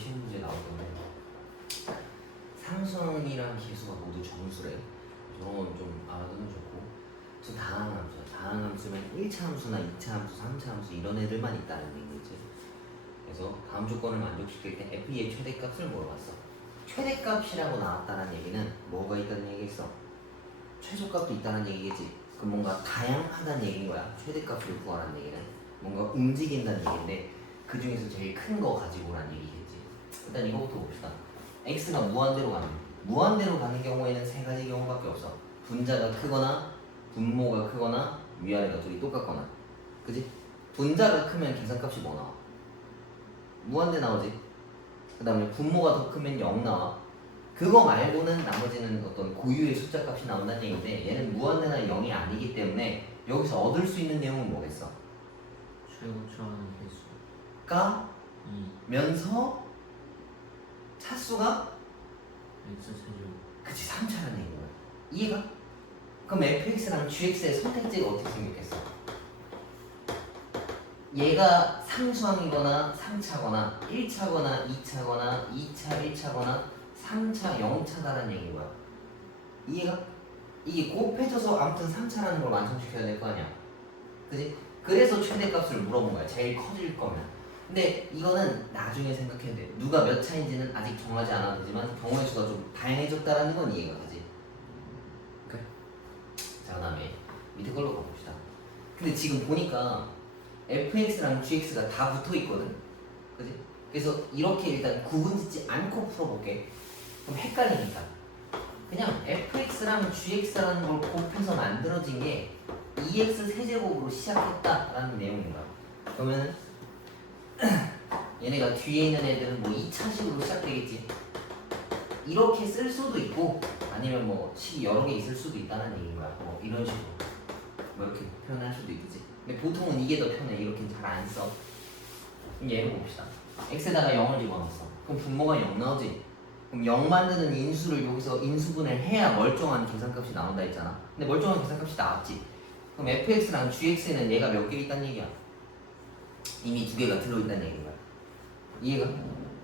쉬운 문제 나오던데 상수항이랑 계수가 모두 정수래. 저런 건 좀 알아두면 좋고, 저 다항함수야. 다항함수면 1차 함수나 2차 함수, 3차 함수 이런 애들만 있다는 얘기지. 그래서 다음 조건을 만족시킬 때 f의 최대값을 물어봤어. 최대값이라고 나왔다는 얘기는 뭐가 있다는 얘기겠어? 최소값도 있다는 얘기겠지. 그럼 뭔가 다양하다는 얘기인 거야. 최대값을 구하라는 얘기는 뭔가 움직인다는 얘기인데 그 중에서 제일 큰 거 가지고 오라는 얘기겠지. 일단 이거부터 봅시다. x가 무한대로 가는 경우에는 세 가지 경우밖에 없어. 분자가 크거나 분모가 크거나 위아래가 둘이 똑같거나. 그지? 분자가 크면 계산값이 뭐 나와? 무한대 나오지. 그 다음에 분모가 더 크면 0 나와. 그거 말고는 나머지는 어떤 고유의 숫자 값이 나온다는 얘기인데 얘는 무한대나 0이 아니기 때문에 여기서 얻을 수 있는 내용은 뭐겠어? 최고차는 개수가 면서 차수가 x세제곱. 그치 3차라는 얘기인 거야. 이해가? 그럼 fx랑 gx의 선택지가 어떻게 생겼겠어? 얘가 상수항이거나 3차거나 1차거나 2차거나 2차 1차거나 3차 0차다라는 얘기인 거야. 이해가? 이게 곱해져서 아무튼 3차라는 걸 완성시켜야 될 거 아니야. 그지? 그래서 최대값을 물어본 거야. 제일 커질 거면. 근데 이거는 나중에 생각해야 돼. 누가 몇 차인지는 아직 정하지 않아도 되지만 경우의 수가 좀 다양해졌다라는 건 이해가 가지. 오케이? 자, 그 다음에 밑에 걸로 가봅시다. 근데 지금 보니까 fx랑 gx가 다 붙어 있거든. 그지? 그래서 이렇게 일단 구분 짓지 않고 풀어볼게. 그럼 헷갈리니까 그냥 fx랑 gx라는 걸 곱해서 만들어진 게 2x 세제곱으로 시작했다라는 내용인 거야. 그러면 얘네가 뒤에 있는 애들은 뭐 2차식으로 시작되겠지. 이렇게 쓸 수도 있고 아니면 뭐 식이 여러 개 있을 수도 있다는 얘기인 거야. 뭐 이런 식으로 뭐 이렇게 표현할 수도 있겠지. 근데 보통은 이게 더 편해. 이렇게 잘 안 써. 그럼 얘를 봅시다. x에다가 0을 집어넣었어. 그럼 분모가 0 나오지. 그럼 0 만드는 인수를 여기서 인수분해를 해야 멀쩡한 계산값이 나온다 했잖아. 근데 멀쩡한 계산값이 나왔지. 그럼 fx랑 gx에는 얘가 몇 개 있다는 얘기야? 이미 두 개가 들어있다는 얘기야. 이해가?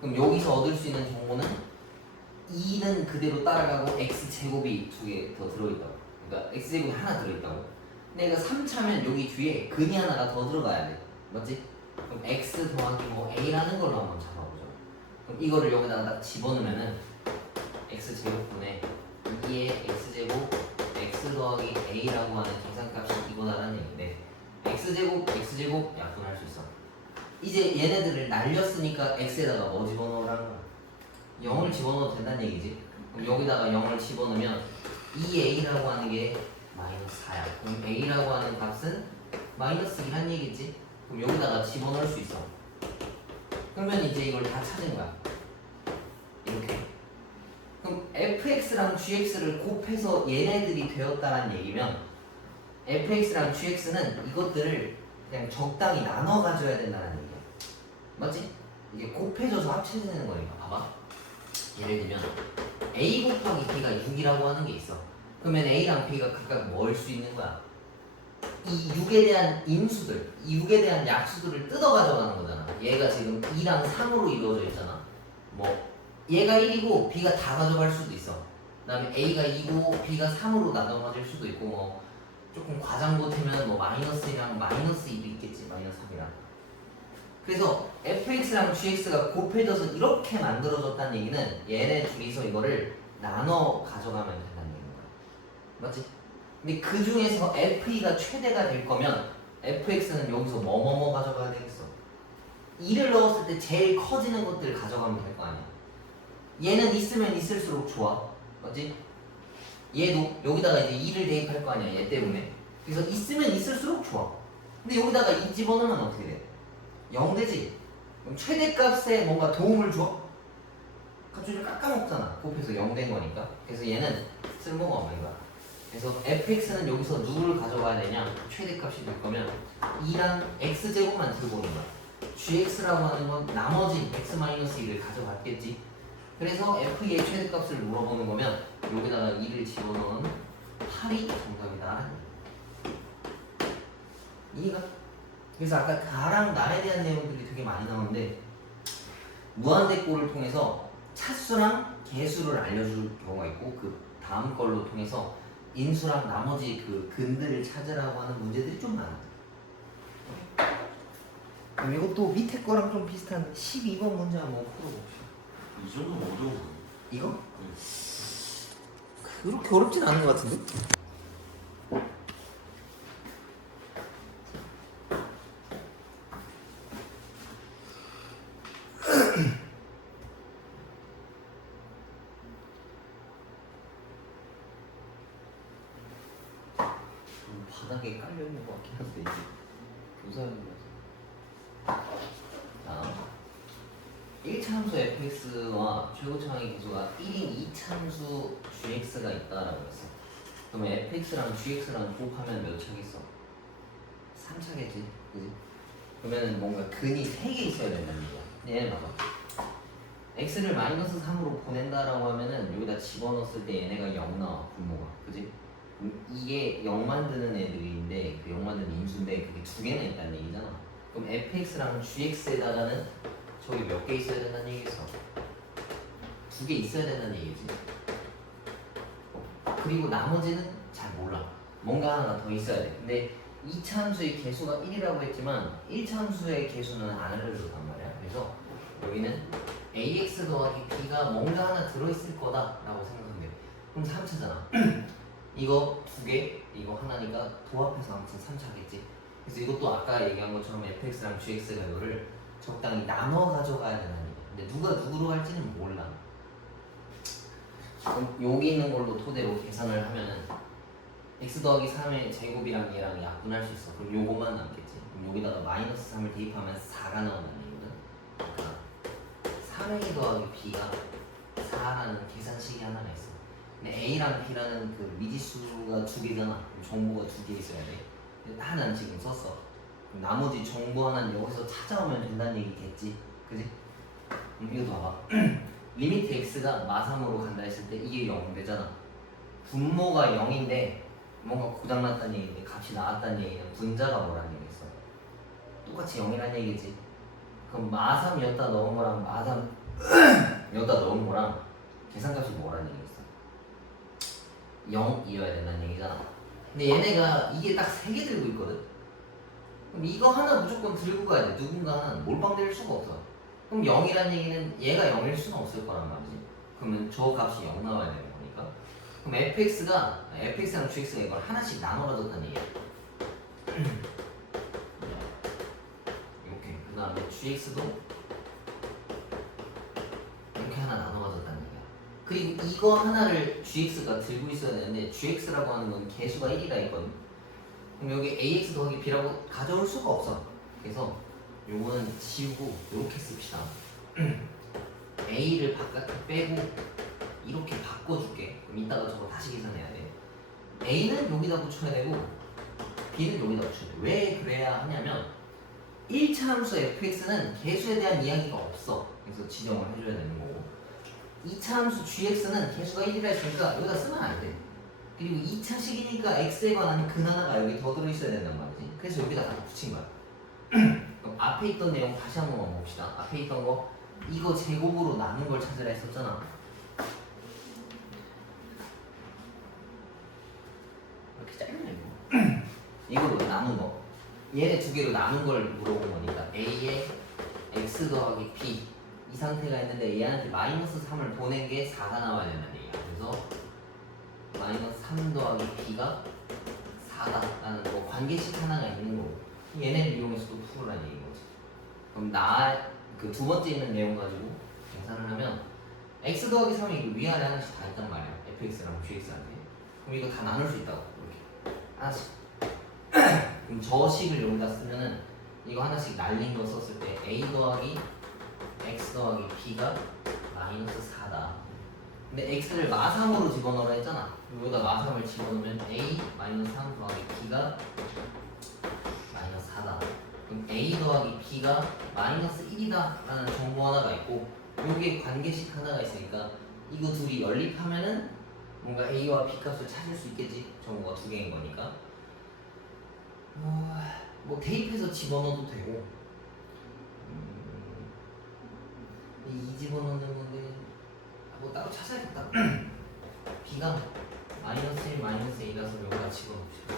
그럼 여기서 얻을 수 있는 정보는 2는 그대로 따라가고 x제곱이 두 개 더 들어있다고. 그러니까 x제곱이 하나 들어있다고. 근데 이거 3차면 여기 뒤에 근이 하나가 더 들어가야 돼. 맞지? 그럼 x 더하기 뭐 a라는 걸로 한번 잡아보죠. 그럼 이거를 여기다가 딱 집어넣으면은 x제곱분의 2의 x제곱 x 더하기 a라고 하는 계산값이 이거다라는 얘기인데 x제곱 약분할 수 있어. 이제 얘네들을 날렸으니까 x에다가 뭐 집어넣으라는 거야? 0을 집어넣어도 된다는 얘기지. 그럼 여기다가 0을 집어넣으면 2a라고 하는 게 마이너스 4야. 그럼 a라고 하는 값은 마이너스 2란 얘기지. 그럼 여기다가 집어넣을 수 있어. 그러면 이제 이걸 다 찾은 거야. 이렇게. 그럼 fx랑 gx를 곱해서 얘네들이 되었다는 얘기면 fx랑 gx는 이것들을 그냥 적당히 나눠 가져야 된다는 얘기야. 맞지? 이게 곱해져서 합쳐지는 거니까. 봐봐. 예를 들면 a 곱하기 b가 6이라고 하는 게 있어. 그러면 a랑 b가 각각 뭘 수 있는 거야? 이 6에 대한 인수들, 이 6에 대한 약수들을 뜯어 가져가는 거잖아. 얘가 지금 2랑 3으로 이루어져 있잖아. 뭐 얘가 1이고 b가 다 가져갈 수도 있어. 그 다음에 a가 2고 b가 3으로 나눠 가질 수도 있고 뭐 조금 과장 보태면 뭐 마이너스 1이랑 마이너스 2도 있겠지. 마이너스 3이랑. 그래서 fx랑 gx가 곱해져서 이렇게 만들어졌다는 얘기는 얘네 둘이서 이거를 나눠 가져가면 된다는 얘기인 거야. 맞지? 근데 그 중에서 f가 최대가 될 거면 fx는 여기서 뭐뭐뭐 가져가야 되겠어. 2를 넣었을 때 제일 커지는 것들을 가져가면 될 거 아니야. 얘는 있으면 있을수록 좋아. 맞지? 얘도 여기다가 이제 2를 대입할 거 아니야. 얘 때문에. 그래서 있으면 있을수록 좋아. 근데 여기다가 2 집어넣으면 어떻게 돼? 0 되지? 그럼 최대값에 뭔가 도움을 줘? 값줄을 깎아먹잖아. 곱해서 0 된 거니까. 그래서 얘는 쓸모가 없는 거야. 그래서 fx는 여기서 누구를 가져가야 되냐? 최대값이 될 거면 2랑 x제곱만 들고 오는 거야. gx라고 하는 건 나머지 x-2를 가져갔겠지. 그래서 f의 최대값을 물어보는 거면 여기다가 2를 집어넣은 8이 정답이다. 이해가? 그래서 아까 가랑 나에 대한 내용들이 되게 많이 나오는데 무한대꼴을 통해서 차수랑 개수를 알려줄 경우가 있고 그 다음 걸로 통해서 인수랑 나머지 그 근들을 찾으라고 하는 문제들이 좀 많아. 그럼 이것도 밑에 거랑 좀 비슷한 12번 문제 한번 풀어봅시다. 이 정도면 어려운 거예요. 이거? 그렇게 어렵진 않은 것 같은데? 바닥에 깔려있는 것 같긴 한데 이게 교사용이라서. 자, 1차 함수 fx와 최고차항의 개수가 1인 2차 함수 gx가 있다라고 했어. 그러면 fx랑 gx랑 곱하면 몇 차겠어? 3차겠지, 그지? 그러면은 뭔가 근이 3개 있어야 된다는 얘기야. 얘네 봐봐. x를 마이너스 3으로 보낸다라고 하면은 여기다 집어넣었을 때 얘네가 0 나와, 분모가, 그지? 이게 0 만드는 애들인데 그 0 만드는 인수인데 그게 2개나 있다는 얘기잖아. 그럼 fx랑 gx에다가는 저기 몇 개 있어야 된다는 얘기겠어? 2개 있어야 된다는 얘기지. 그리고 나머지는 잘 몰라. 뭔가 하나 더 있어야 돼. 근데 2차 함수의 개수가 1이라고 했지만 1차 함수의 개수는 안 알려줬단 말이야. 그래서 여기는 ax 더하기 b가 뭔가 하나 들어있을 거다라고 생각하면 돼. 그럼 3차잖아. 이거 2개, 이거 하나니까 도합해서 아무튼 3차겠지. 그래서 이것도 아까 얘기한 것처럼 fx랑 gx가 이거를 적당히 나눠 가져가야 되는 얘기야. 근데 누가 누구로 할지는 몰라. 그럼 여기 있는 걸로 토대로 계산을 하면은 x 더하기 3의 제곱이랑 얘랑 약분할 수 있어. 그럼 요거만 남겠지. 그럼 여기다가 마이너스 3을 대입하면 4가 나온다는 얘기거든. 그러니까 3a 더하기 b가 4라는 계산식이 하나가 있어. 근데 a랑 b라는 그 미지수가 2개잖아. 정보가 2개 있어야 돼. 하나는 지금 썼어. 그럼 나머지 정보 하나는 여기서 찾아오면 된다는 얘기겠지. 그지? 이거 봐봐. 리미트 x가 마3으로 간다 했을 때 이게 0 되잖아. 분모가 0인데 뭔가 고장났다는 얘기인데 값이 나왔다는 얘기는 분자가 뭐라는 얘기겠어? 똑같이 0이라는 얘기지. 그럼 마3 여기다 넣은 거랑 마3 여기다 넣은 거랑 계산값이 뭐라는 얘기겠어? 0이어야 된다는 얘기잖아. 근데 얘네가 이게 딱 3개 들고 있거든? 그럼 이거 하나 무조건 들고 가야 돼. 누군가 하나는 몰빵될 수가 없어. 그럼 0이라는 얘기는 얘가 0일 수는 없을 거란 말이지. 그러면 저 값이 0 나와야 되는 거니까. 그럼 fx랑 gx가 이걸 하나씩 나눠가졌다는 얘기야. 이렇게. 그 다음에 gx도 이렇게 하나 나눠가졌다는 얘기야. 그리고 이거 하나를 gx가 들고 있어야 되는데 gx라고 하는 건 개수가 1이라 있거든. 그럼 여기 ax 더하기 b라고 가져올 수가 없어. 그래서 요거는 지우고 이렇게 씁시다. a를 바깥에 빼고 이렇게 바꿔줄게. 그럼 이따가 저거 다시 계산해야 돼. a는 여기다 붙여야 되고 b는 여기다 붙여야 돼. 왜 그래야 하냐면 1차 함수 fx는 개수에 대한 이야기가 없어. 그래서 지정을 해줘야 되는 거고 2차 함수 gx는 개수가 1이라 했으니까 여기다 쓰면 안 돼. 그리고 2차식이니까 x에 관한 근 하나가 여기 더 들어있어야 된단 말이지. 그래서 여기다 다 붙인 거야. 그럼 앞에 있던 내용 다시 한번 봅시다. 앞에 있던 거 이거 제곱으로 나눈 걸 찾으라 했었잖아. 이렇게 짧네 이거. 이걸로 나눈 거. 얘네 2개로 나눈 걸 물어본 거니까 a에 x 더하기 b 이 상태가 있는데 얘한테 마이너스 3을 보낸 게 4가 나와야 된다는 얘기야. 그래서 마이너스 3 더하기 b가 4다라는 뭐 관계식 하나가 있는 거고 얘네를 이용해서 또 풀으라는 얘기인 거지. 그럼 그 두 번째 있는 내용 가지고 계산을 하면 x 더하기 3이 위아래 하나씩 다 있단 말이야. fx랑 gx한테. 그럼 이거 다 나눌 수 있다고. 이렇게 하나씩. 그럼 저 식을 여기다 쓰면은 이거 하나씩 날린 거 썼을 때 a 더하기 x 더하기 b가 마이너스 4다. 근데 x를 마3으로 집어넣으라 했잖아. 여기다 마3을 집어넣으면 a 마이너스 3 더하기 b가 마이너스 4다. 그럼 a 더하기 b가 마이너스 1이다 라는 정보 하나가 있고 여기에 관계식 하나가 있으니까 이거 둘이 연립하면은 뭔가 a와 b 값을 찾을 수 있겠지. 정보가 2개인 거니까 뭐 대입해서 집어넣어도 되고 이 집어넣는 건데 뭐 따로 찾아야겠다. b가 마이너스 1 마이너스 a라서 여기다 집어넣읍시다.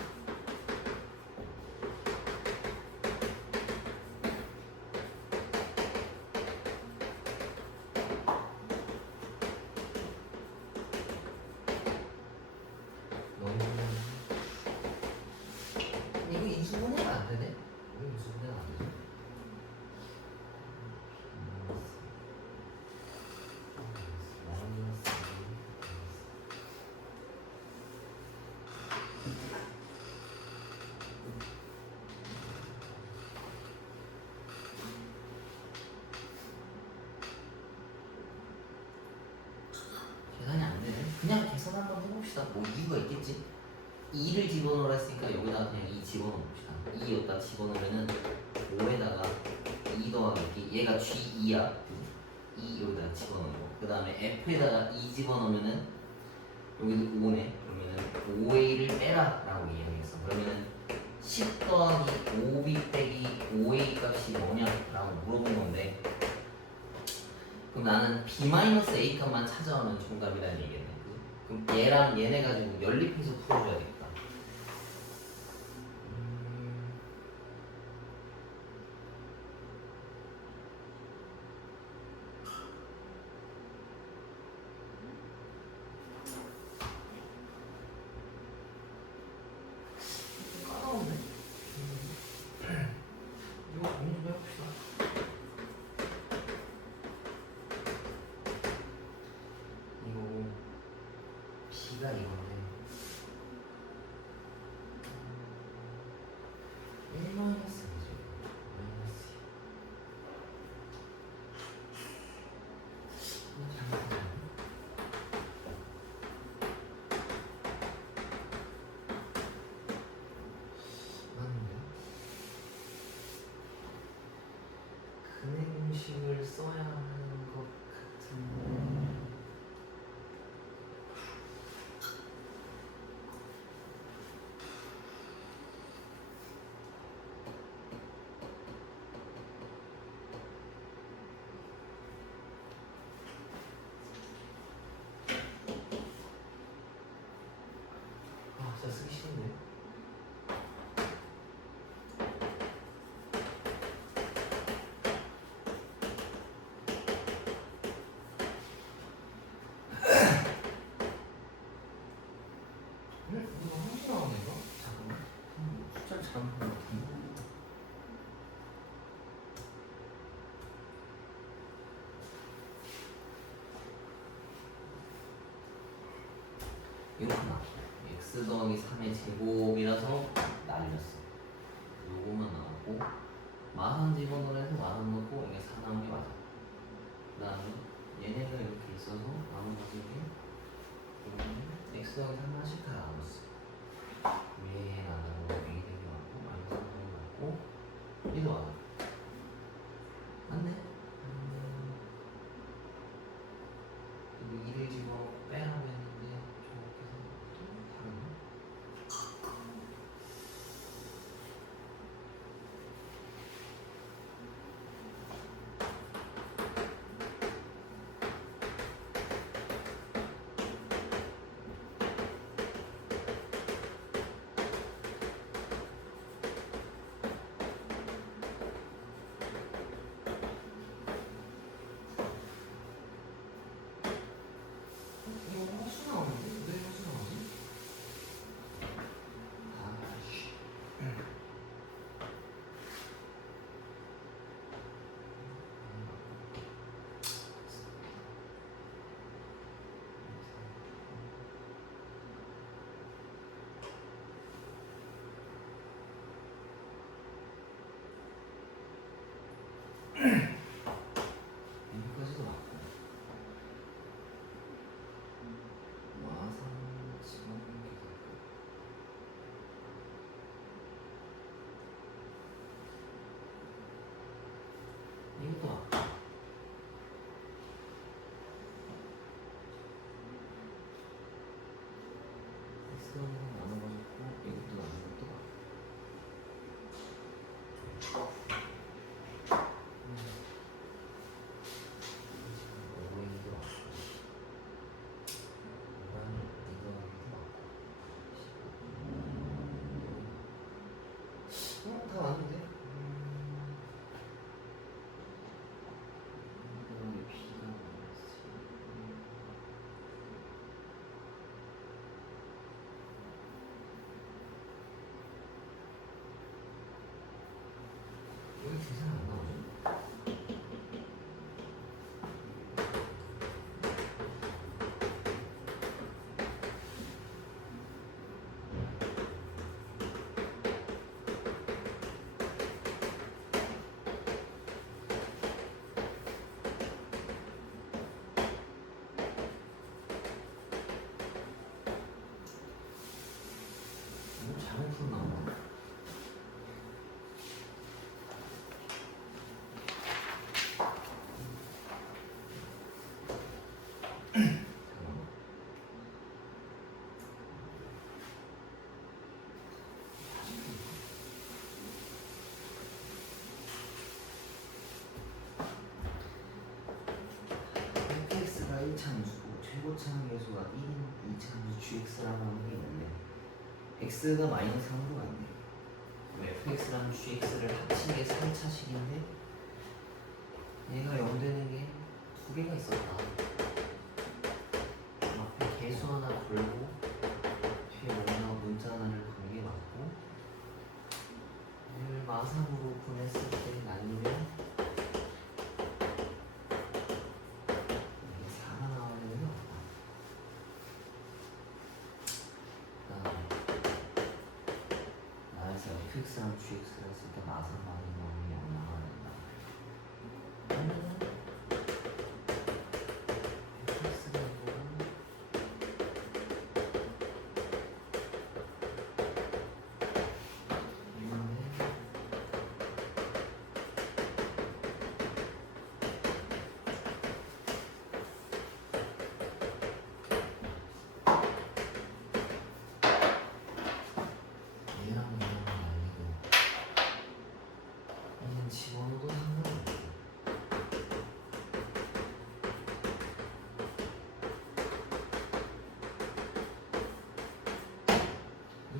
이거 인수분해가 안 되네? 왜 인수분해가 안 되지? 계산이 안 되네. 그냥 계산 한번 해봅시다. 뭐 이유가 있겠지? 2를 집어넣으라 했으니까 여기다 그냥 2 집어넣읍시다. 2 여기다 집어넣으면은 5에다가 2 더하기 얘가 G2야. 2 여기다 집어넣고 그 다음에 F에다가 2 집어넣으면은 여기도 5네. 그러면은 5A를 빼라 라고 이야기했어. 그러면은 10 더하기 5B 빼기 5A 값이 뭐냐 라고 물어본 건데 그럼 나는 B-A 값만 찾아오면 정답이라는 얘기겠네. 그럼 얘랑 얘네 가지고 연립해서 풀어줘야겠다. 까다롭네. 이거 정리 좀 해봅시다. 이거 B가 이건데 1 마이너스 이죠. 마이너스 이거 잘못했네. 맞는데? 근의 공식을 써야 하는 것 같은데 아 진짜 쓰기 싫은데 이거 한시 나오네 이거? 잠깐만 숫자를 잘못 본 것 같은데 이거구나. x 더하기 3의 제곱이라서 날렸어. 요거만 나오고 마산 집어넣으라 해서 마산 넣고 이게 4 나온 게 맞아. 그 다음에 얘네가 이렇게 있어서 나눠가지고 x 더하기 3 하나씩 다 나눴어. 위에 나누고 a 되게 맞고 마이너스 3 맞고 얘도 맞아. 맞네? 그리고 2를 집어넣고 빼라고 했는데 정확해서 또 다르네. 이거 허수 나오는데? 왜 허수 나오지? 아씨 여기까지도 맞고 마산 집어넣는 게 될까? 이것도 맞고 X는 나눠가지고 이것도 나눈 것도 맞고 계산 안 나오지? 이거 잘못 푼나 봐. fx가 1차함수고 최고차함 계수가 1인 2차함수 gx라고 하는 게 있는데 x가 마이너스 3으로 갔네. 그럼 fx랑 gx를 합친 게 3차식인데 얘가 0 되는 게 두 개가 있었다. 앞에 개수 하나 걸고 뒤에 뭔가 문자 하나를 건 게 맞고 얘를 마상으로 보냈을 때 나누면 이게 4가 나와야 되는 게 맞다. 나에서 fx랑 gx를 했을 때 마상 많이 나오면 0 나와야 된다. fx가 이거랑 얘랑 얘랑 날리고 얘는 집어넣어도 상관없어.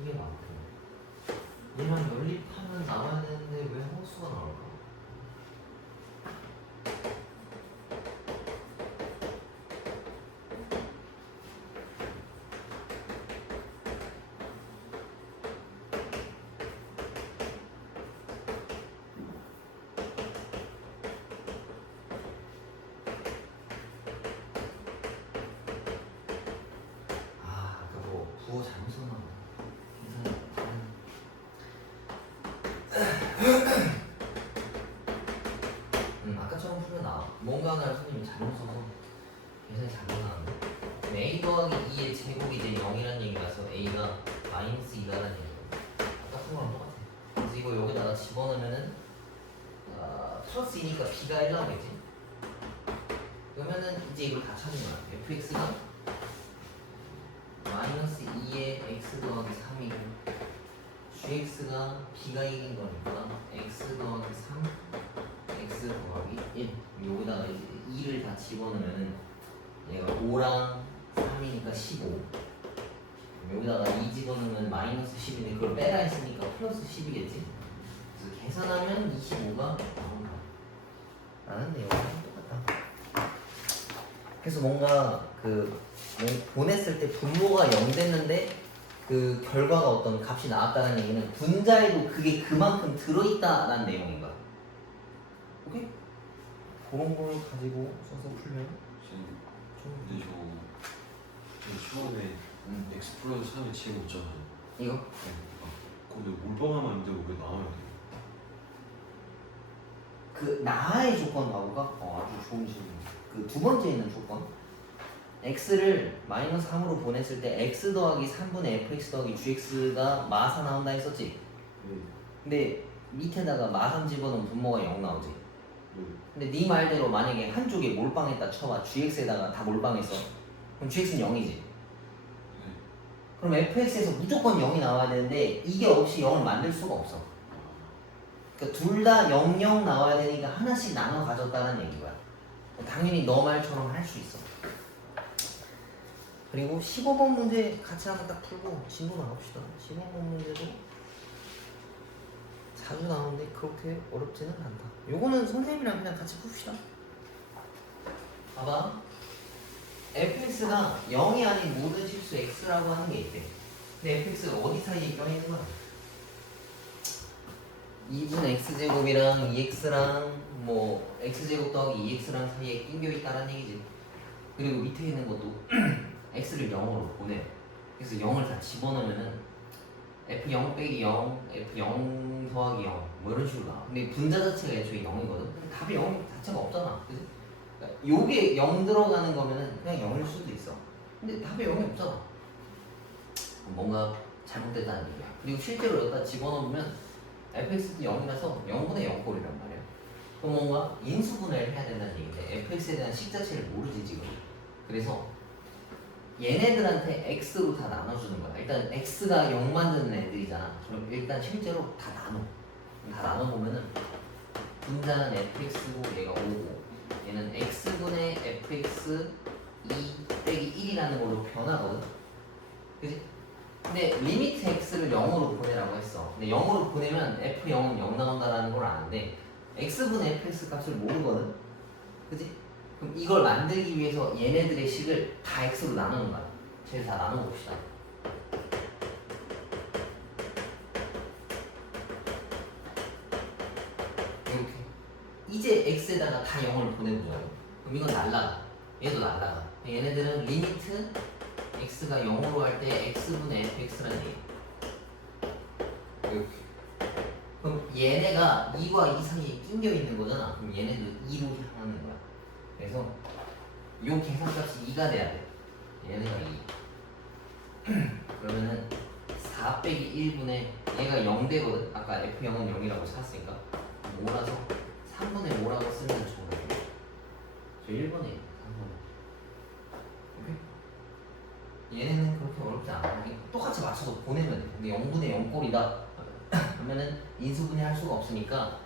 이게 맞고 얘랑 연립하면 나와야 되는데 왜 허수가 나올까? 아, 아까 뭐 부호 잘못 썼나 보다. 아까처럼 풀면 나와. 뭔가 하나를 선생님이 잘못 써서 계산이 잘못 나왔네. 그럼 a 더하기 2의 제곱이 이제 0이라는 얘기라서 a가 마이너스 2다라는 얘기예요. 아까 푼 거랑 똑같아. 그래서 이거 여기다가 집어넣으면은 플러스 2니까 b가 1 나오겠지. 그러면은 이제 이걸 다 찾은 거야. fx가 마이너스 2의 x 더하기 3이고 gx가 b가 이긴 거니까 x 더하기 3 x 더하기 1 여기다가 이제 2를 다 집어넣으면은 얘가 5랑 3이니까 15 여기다가 2 집어넣으면 마이너스 10인데 그걸 빼라 했으니까 플러스 10이겠지. 그래서 계산하면 25가 나온다 라는 내용이랑 똑같다. 그래서 뭔가 보냈을 때 분모가 0 됐는데 그 결과가 어떤 값이 나왔다는 얘기는 분자에도 그게 그만큼 들어있다라는 내용인 거야. 오케이? 그런 걸 가지고 써서 풀면 근데 저 처음에 x 플러스 3의 제곱 있잖아요. 이거? 네. 근데 몰빵하면 안 되고 왜 나와야 돼요? 그 나의 조건 나오가? 아주 좋은 질문. 그 두 번째 있는 조건 x를 마이너스 3으로 보냈을 때 x 더하기 3분의 fx 더하기 gx가 마사 나온다 했었지? 근데 밑에다가 마3 집어넣으면 분모가 0 나오지? 근데 네 말대로 만약에 한쪽에 몰빵했다 쳐봐. gx에다가 다 몰빵했어. 그럼 gx는 0이지. 그럼 fx에서 무조건 0이 나와야 되는데 이게 없이 0을 만들 수가 없어. 그러니까 둘 다 0, 0 나와야 되니까 하나씩 나눠 가졌다는 얘기야. 당연히 너 말처럼 할 수 있어. 그리고 15번 문제 같이 한번 딱 풀고 진도 나갑시다. 15번 문제도 자주 나오는데 그렇게 어렵지는 않다. 요거는 선생님이랑 그냥 같이 풉시다. 봐봐. fx가 0이 아닌 모든 실수 x라고 하는 게 있대. 근데 fx가 어디 사이에 껴있는 거야? 2분의 x제곱이랑 2x랑 뭐 x제곱 더하기 2x랑 사이에 낑겨 있다는 얘기지. 그리고 밑에 있는 것도 x를 0으로 보내. 그래서 0을 다 집어넣으면은 f0 빼기 0, f0 더하기 0 뭐 이런 식으로 나와. 근데 분자 자체가 애초에 0이거든. 답이 0 자체가 없잖아. 그지? 그러니까 요게 0 들어가는 거면은 그냥 0일 수도 있어. 근데 답이 0이 없잖아. 뭔가 잘못됐다는 얘기야. 그리고 실제로 여기다 집어넣으면 fx도 0이라서 0분의 0꼴이란 말이야. 그럼 뭔가 인수분해를 해야 된다는 얘기인데 fx에 대한 식 자체를 모르지 지금. 그래서 얘네들한테 x로 다 나눠주는 거야. 일단 x가 0 만드는 애들이잖아. 그럼 일단 실제로 다 나눠. 다 나눠보면은 분자는 fx고 얘가 5고 얘는 x분의 fx 2 빼기 1이라는 걸로 변하거든. 그치? 근데 리미트 x를 0으로 보내라고 했어. 근데 0으로 보내면 f0은 0 나온다는 걸 아는데 x분의 fx 값을 모르거든. 그치? 그럼 이걸 만들기 위해서 얘네들의 식을 다 x로 나누는 거야. 쟤를 다 나눠봅시다. 이렇게 이제 x에다가 다 0을 보내보자고. 그럼 이건 날라가. 얘도 날라가. 얘네들은 리미트 x가 0으로 할 때 x분의 fx라는 얘기야. 이렇게. 그럼 얘네가 2과 2 사이에 낑겨 있는 거잖아. 그럼 얘네도 2로 향하는 거야. 그래서 요 계산값이 2가 돼야 돼. 얘네가 2. 그러면은 4 빼기 1분의 얘가 0 되거든. 아까 f0은 0이라고 찾았으니까 몰아서 3분의 5라고 쓰면 좋은 거예요. 저 1분의 3분의. 오케이? 얘네는 그렇게 어렵지 않아. 똑같이 맞춰서 보내면 돼. 근데 0분의 0꼴이다. 그러면은 인수분해 할 수가 없으니까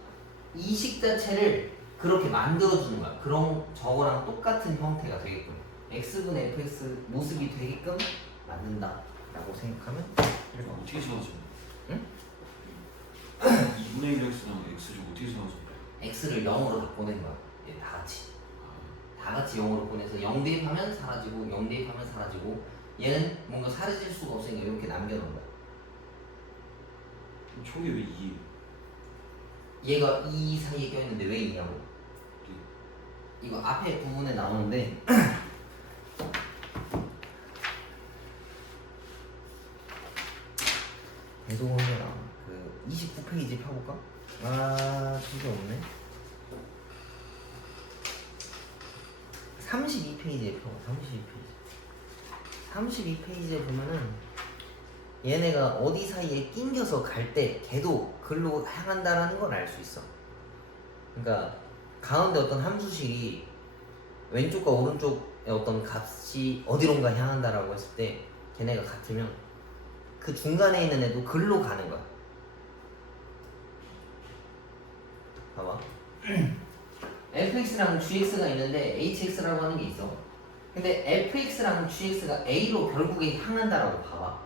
이 식 자체를 그렇게 만들어주는 거야. 그런 저거랑 똑같은 형태가 되게끔 x분의 fx 모습이 되게끔 만든다 라고 생각하면 이거 어떻게 생각하죠? 응? 2분의 1 x랑 x 좀 어떻게 생각하죠? x를 0으로 다 보낸 거야. 얘 다 같이 다 같이 0으로 보내서 0 대입하면 사라지고 0 대입하면 사라지고 얘는 뭔가 사라질 수가 없으니까 이렇게 남겨놓은 거야. 총이 왜 2? 얘가 2 사이에 껴있는데 왜 2냐고. 이거 앞에 부분에 나오는데 배도원이랑 그 29페이지 펴볼까? 아 저게 없네. 32페이지에 펴. 32페이지에 보면은 얘네가 어디 사이에 낑겨서 갈 때 걔도 글로 향한다라는 걸 알 수 있어. 그러니까 가운데 어떤 함수식이 왼쪽과 오른쪽의 어떤 값이 어디론가 향한다라고 했을 때 걔네가 같으면 그 중간에 있는 애도 글로 가는 거야. 봐봐. fx랑 gx가 있는데 hx라고 하는 게 있어. 근데 fx랑 gx가 a로 결국에 향한다라고 봐봐.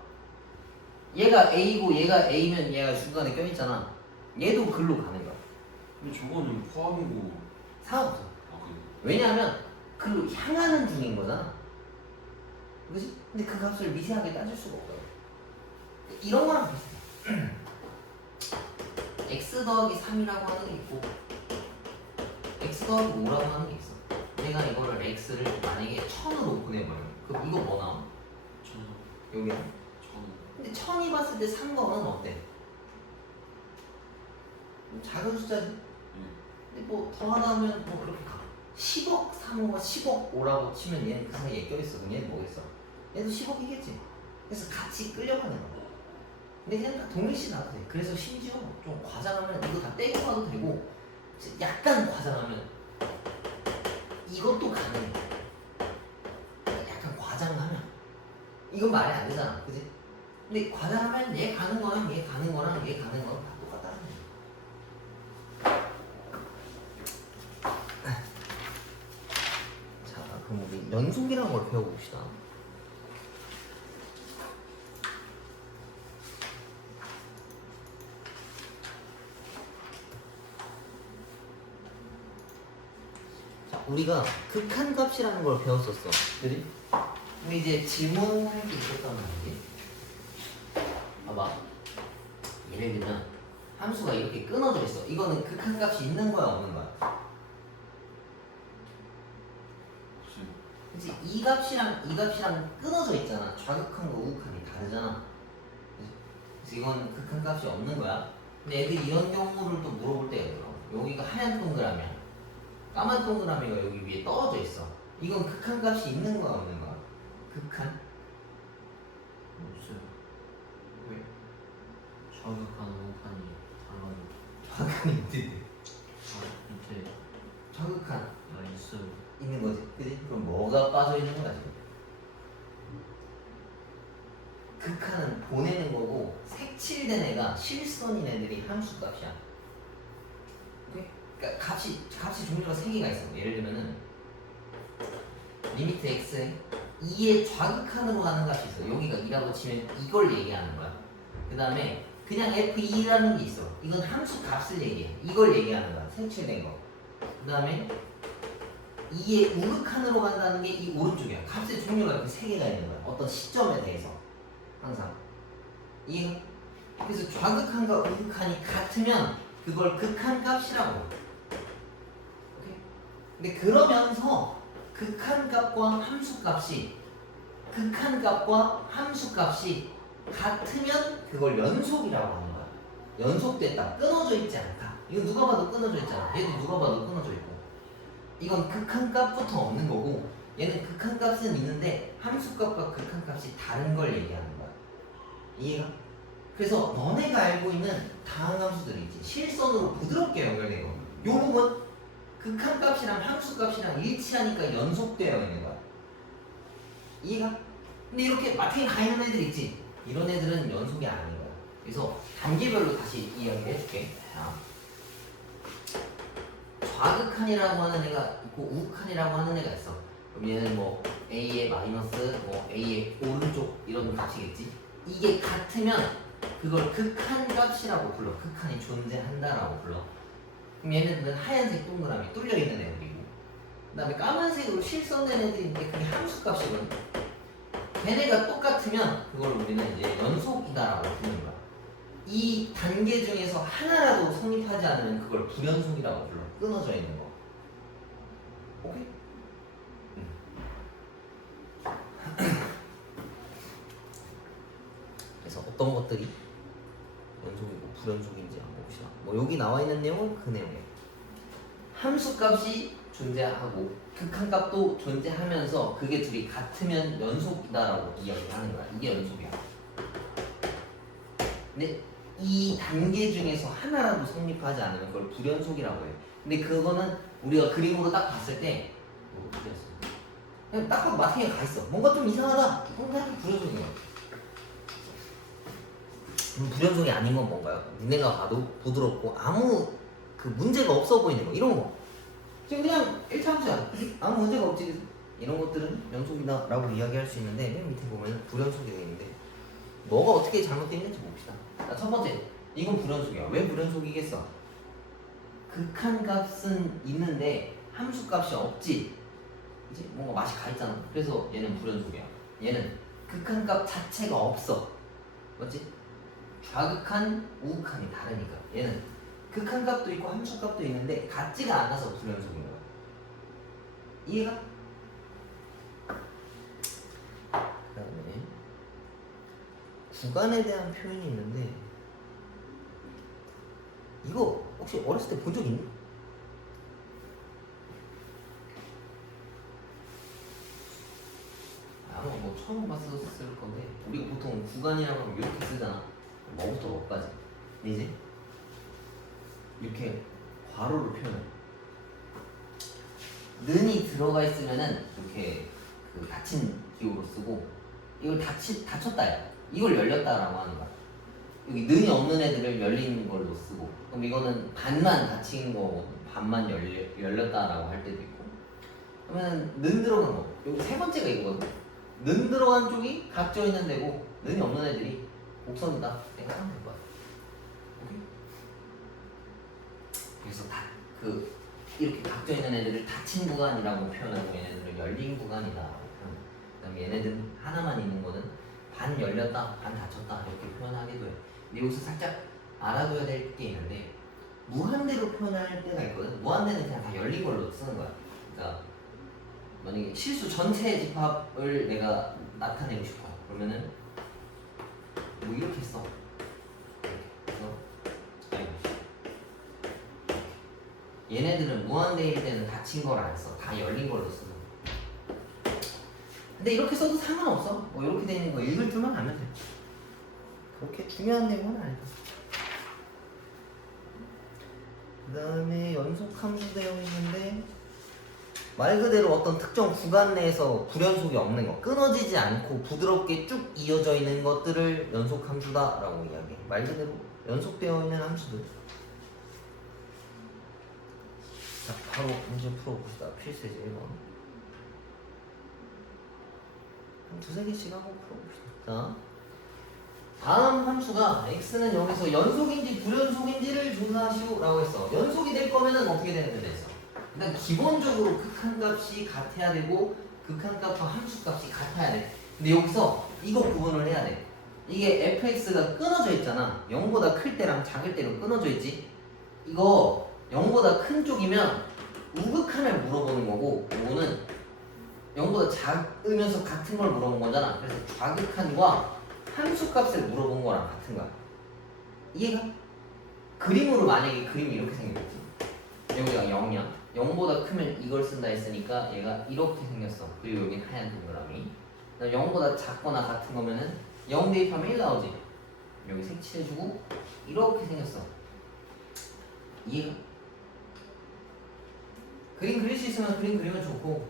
얘가 a고 얘가 a면 얘가 중간에 껴있잖아. 얘도 글로 가는 거야. 근데 저거는 포함이고. 상관없어. 아 그래? 왜냐하면 글로 향하는 중인 거잖아. 그치? 근데 그 값을 미세하게 따질 수가 없어요. 이런 거랑 비슷해. x 더하기 3이라고 하는 게 있고 x 더하기 5라고 하는 게 있어. 내가 이거를 x를 만약에 1000으로 보내버려. 그럼 이거 뭐 나와? 1000. 여기야. 1000. 근데 1000이 봤을 때 3거는 어때? 작은 숫자지? 근데 뭐 더하다 하면 뭐 그렇게 가. 10억 3호가 10억 5라고 치면 얘는 그 사이에 껴있어. 그럼 얘는 뭐겠어? 얘도 10억이겠지. 그래서 같이 끌려가는 거야. 근데 그냥 다 동일시 나도 돼. 그래서 심지어 좀 과장하면 이거 다 떼고 가도 되고 약간 과장하면 이것도 가능해. 약간 과장하면 이건 말이 안 되잖아. 그지? 근데 과장하면 얘 가는 거랑 얘 가는 거랑 얘 가는 거랑 다 똑같다는 거야. 자, 그럼 우리 연속이라는 걸 배워봅시다. 자, 우리가 극한값이라는 걸 배웠었어. 그지? 근데 이제 질문할 게 있었단 말이지. 봐봐. 예를 들면 함수가 이렇게 끊어져 있어. 이거는 극한값이 있는 거야 없는 거야? 없어요. 그치? 이 값이랑 이 값이랑 끊어져 있잖아. 좌극한과 우극한이 다르잖아. 그치? 그래서 이건 극한값이 없는 거야. 근데 애들이 이런 경우를 또 물어볼 때가 있더라고. 여기가 하얀 동그라미야. 까만 동그라미가 여기 위에 떨어져 있어. 이건 극한값이 있는 거야 없는 거야? 극한? 없어요. 왜? 좌극한 우극한이 달라요. 좌극한이 있지. 밑에 좌극한 있어요. 있는 거지. 그지? 그럼 뭐가 빠져 있는 거야 지금? 극한은 보내는 거고 색칠된 애가 실선인 애들이 함수값이야. 오케이? 그러니까 값이 종류가 세 개가 있어. 예를 들면은 리미트 x에 2의 좌극한으로 가는 값이 있어. 여기가 2라고 치면 이걸 얘기하는 거야. 그 다음에 그냥 f2라는 게 있어. 이건 함수 값을 얘기해. 이걸 얘기하는 거야. 색칠된 거. 그 다음에 2의 우극한으로 간다는 게 이 오른쪽이야. 값의 종류가 이렇게 세 개가 있는 거야. 어떤 시점에 대해서 항상. 이해? 그래서 좌극한과 우극한이 같으면 그걸 극한값이라고. 오케이? 근데 그러면서 극한값과 함수값이 같으면 그걸 연속이라고 하는 거야. 연속됐다. 끊어져 있지 않다. 이거 누가 봐도 끊어져 있잖아. 얘도 누가 봐도 끊어져 있고. 이건 극한값부터 없는 거고 얘는 극한값은 있는데 함수값과 극한값이 다른 걸 얘기하는 거야. 이해가? 그래서 너네가 알고 있는 다항 함수들이 있지. 실선으로 부드럽게 연결된 거. 요 부분 극한값이랑 함수값이랑 일치하니까 연속되어 있는 거야. 이해가? 근데 이렇게 마트에 가 있는 애들 있지. 이런 애들은 연속이 아닌 거야. 그래서 단계별로 다시 이야기해 줄게. 자, 좌극한이라고 하는 애가 있고 우극한이라고 하는 애가 있어. 그럼 얘는 뭐 a의 마이너스, 뭐 a의 오른쪽 이런 값이겠지. 이게 같으면 그걸 극한값이라고 불러. 극한이 존재한다라고 불러. 그럼 얘네들은 하얀색 동그라미 뚫려 있는 애들이고, 그다음에 까만색으로 실선된 애들인데 그게 함수값이거든. 걔네가 똑같으면 그걸 우리는 이제 연속이다라고 부르는 거야. 이 단계 중에서 하나라도 성립하지 않으면 그걸 불연속이라고 불러. 끊어져 있는 거. 오케이? 그래서 어떤 것들이 연속이고 불연속인지 한번 봅시다. 뭐 여기 나와 있는 내용은 그 내용이에요. 함수값이 존재하고 극한값도 존재하면서 그게 둘이 같으면 연속이다라고 이야기하는 거야. 이게 연속이야. 근데 이 단계 중에서 하나라도 성립하지 않으면 그걸 불연속이라고 해요. 근데 그거는 우리가 그림으로 딱 봤을 때 어떻게 했어? 그냥 딱 봐도 마탱이가 가 있어. 뭔가 좀 이상하다. 그럼 불연속이야. 불연속이 아닌 건 뭔가요? 니네가 봐도 부드럽고 아무 그 문제가 없어 보이는 거 이런 거. 지금 그냥 1차 함수야. 아무 문제가 없지. 이런 것들은 연속이다라고 이야기할 수 있는데 맨 밑에 보면 불연속이 되어 있는데 뭐가 어떻게 잘못되어 있는지 봅시다. 자, 첫 번째, 이건 불연속이야. 왜 불연속이겠어? 극한값은 있는데 함수값이 없지. 그치? 뭔가 맛이 가 있잖아. 그래서 얘는 불연속이야. 얘는 극한값 자체가 없어. 맞지? 좌극한, 우극한이 다르니까. 얘는 극한값도 있고 함수값도 있는데 같지가 않아서 불연속인 거야. 이해가? 그 다음에 구간에 대한 표현이 있는데 이거 혹시 어렸을 때 본 적 있니? 아마 뭐 처음 봤을 건데 우리가 보통 구간이라고 하면 이렇게 쓰잖아. 뭐부터 뭐까지. 근데 이제 이렇게 괄호로 표현해. 는이 들어가 있으면은 이렇게 그 닫힌 기호로 쓰고 이걸 닫혔다야. 이걸 열렸다라고 하는 거야. 여기 는이 없는 애들을 열린 걸로 쓰고, 그럼 이거는 반만 닫힌 거, 반만 열렸다라고 할 때도 있고. 그러면 는 들어간 거, 여기 세 번째가 이거거든. 는 들어간 쪽이 각져 있는 데고, 는이 없는 애들이 곡선이다 생각하면 될 거야. 오케이? 그래서 이렇게 각져 있는 애들을 닫힌 구간이라고 표현하고 얘네들을 열린 구간이다. 그다음에 얘네들은 하나만 있는 거는 반 열렸다, 반 닫혔다 이렇게 표현하기도 해. 근데 여기서 살짝 알아둬야 될 게 있는데 무한대로 표현할 때가 있거든. 무한대는 그냥 다 열린 걸로 쓰는 거야. 그러니까 만약에 실수 전체의 집합을 내가 나타내고 싶어. 그러면은 뭐 이렇게 써. 그래서 아이고. 얘네들은 무한대일 때는 닫힌 걸 안 써. 다 열린 걸로 쓰는 거야. 근데 이렇게 써도 상관없어. 뭐 이렇게 돼 있는 거 읽을 줄만 알면 돼. 그렇게 중요한 내용은 아니다. 그 다음에 연속함수 되어 있는데 말 그대로 어떤 특정 구간 내에서 불연속이 없는 거, 끊어지지 않고 부드럽게 쭉 이어져 있는 것들을 연속함수다라고 이야기해. 말 그대로 연속되어 있는 함수들. 자, 바로 문제 풀어봅시다. 필수제 1번. 한 두세 개씩 하고 풀어봅시다. 자, 다음 함수가 x는 여기서 연속인지 불연속인지를 조사하시오라고 했어. 연속이 될 거면은 어떻게 되는지 했어. 일단 기본적으로 극한값이 같아야 되고 극한값과 함수값이 같아야 돼. 근데 여기서 이거 구분을 해야 돼. 이게 fx가 끊어져 있잖아. 0보다 클 때랑 작을 때로 끊어져 있지. 이거 0보다 큰 쪽이면 우극한을 물어보는 거고, 이거는 0보다 작으면서 같은 걸 물어본 거잖아. 그래서 좌극한과 함수값을 물어본 거랑 같은 거야. 이해가? 그림으로 만약에 그림이 이렇게 생겼지. 여기가 0이야. 0보다 크면 이걸 쓴다 했으니까 얘가 이렇게 생겼어. 그리고 여기 하얀 동그라미. 0보다 작거나 같은 거면은 0 대입하면 1 나오지. 여기 색칠해주고 이렇게 생겼어. 이해가? 그림 그릴 수 있으면 그림 그리면 좋고,